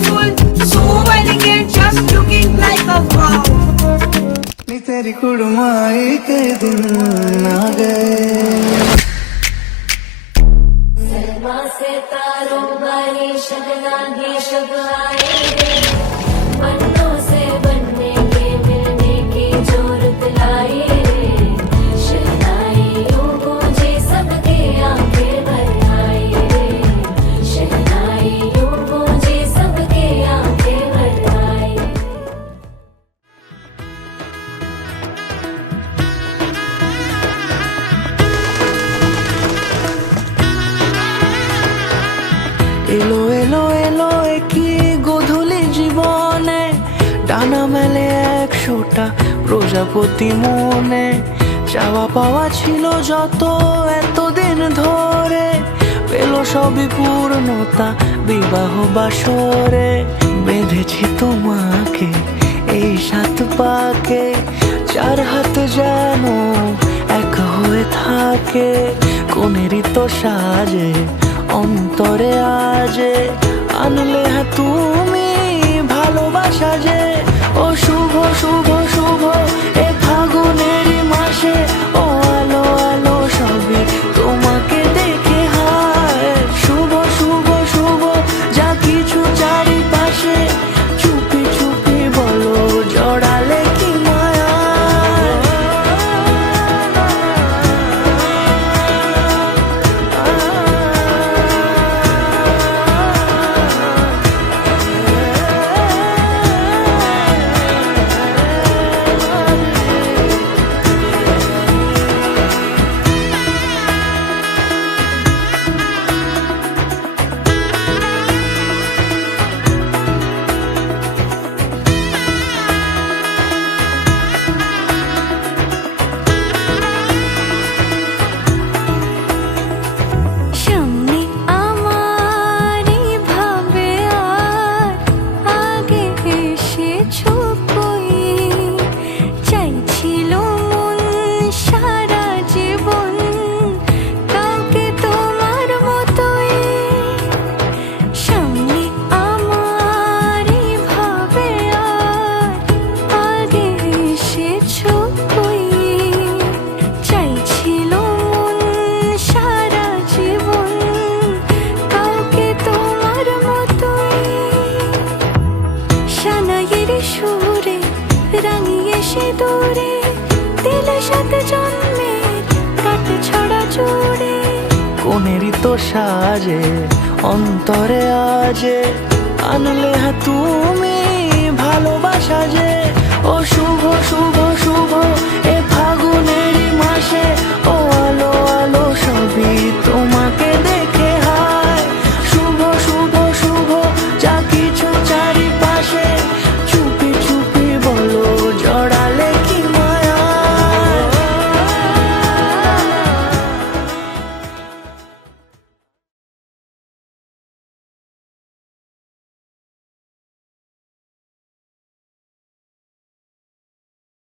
beautiful, so elegant, just looking like a wow. नी तेरी कुड़माई के दिन आ गए। सलमा से तारों वाली शगना ही शब आए रे, बनों से बनने के मिलने की जरूरत लाई रे, शहनाइयों गूंजे सबके आंखें भर आई रे, शहनाइयों गूंजे सबके आंखें भर आई। এলো এলো এলো একই গোধূলি জীবনে, ডানা মেলে 100টা প্রজাপতি মনে, চাওয়া পাওয়া ছিল যত এতদিন ধরে, পেল সবই পূর্ণতা বিবাহ বাসরে। বেঁধেছি তোমাকে এই 7 পাকে, 4 হাত যেন এক হয়ে থাকে, কোনেরই তো সাজে অন্তরে আজে, আনলে হ্যাঁ তুমি ভালোবাসা যে। ও শুভ শুভ শুভ এ ফাগুনেরই মাসে, ও আলো আলো সবই তোমাকে দেখে হায়। শুভ শুভ শুভ যা কিছু চারিপাশে, চুপি চুপি বলো জড়ালে কি মায়া। সামনে আমারই ভাবে আর আগে এসেছো কই, চাইছিল মন সারা জীবন কাউকে তোমার মতোই। সামনে আমারই ভাবে আর আগে এসেছো কই, চাইছিল মন সারা জীবন কাউকে তোমার মতোই। সানাইয়ের সুরে রাঙিয়ে সে দূরে, দিলে 7 জন্মের কাট ছড়া জোড়ে, কোনেরই তো সাজে অন্তরে আজে, আনলে হ্যাঁ তুমি ভালোবাসা যে। ও শুভ শুভ শুভ এ